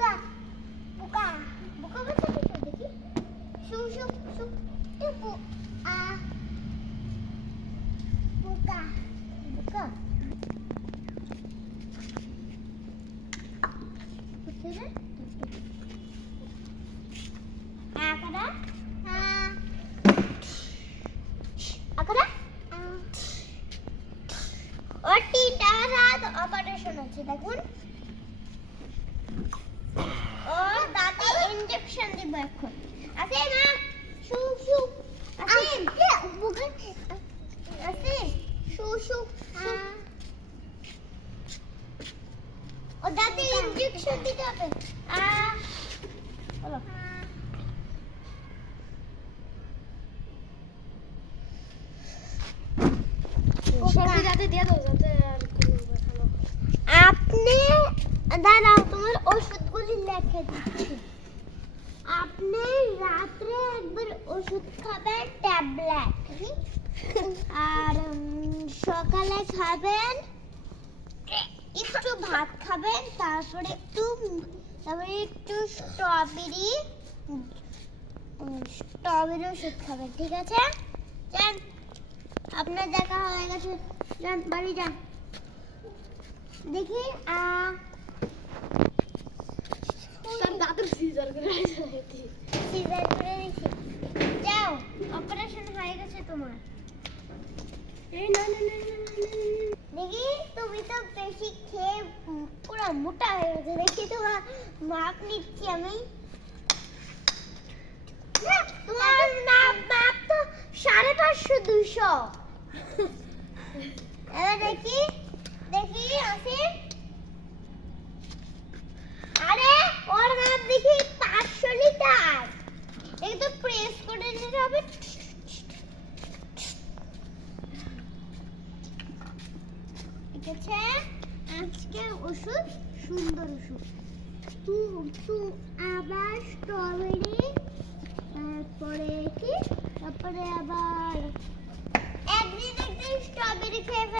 বুকা বুকা বুকা বাচ্চা কি দেখি শু শু শু টুপু আ বুকা বুকা কোথায় আকরা আকরা और तीनटा साथ ऑपरेशन আছে দেখুন ও দাঁতে ইনজেকশন দিব এখন আছে না শু শু আছে বুকে আছে শু শু ও দাঁতে ইনজেকশন দিতে হবে বলো সবই যাতে দিয়ে দাও যাতে আর কোনো দেখানো আপনি দাঁড়াও তোমার ওষুধগুলি লিখে দিচ্ছি আপনি রাত্রে একবার ওষুধ খাবেন ট্যাবলেট আর সকালে খাবেন একটু ভাত খাবেন তারপরে একটু স্ট্রবেরি ওষুধ খাবেন ঠিক আছে যান আপনার দেখা হয়ে গেছে যান বাড়ি যান দেখি তার দাঁতের সিজার করে সিজার করে রেখে যাও অপারেশন হয়ে গেছে তোমার এই না না না দেখি তুমি তো বেশি খেয়ে পুরো মোটা হয়ে গেছে দেখি তোমার মাপ নিচ্ছি আমি তোমার মাপ তো 550-200 এবার দেখি দেখি আসিফ আরে ওর মাপ দেখি 500 লিটার একটু প্রেস করে নিতে হবে ঠিক আছে আজকে ওষুধ সুন্দর ওষুধ তু আবার স্ট্রবেরি তারপরে আবার একদিন স্ট্রবেরি খেয়ে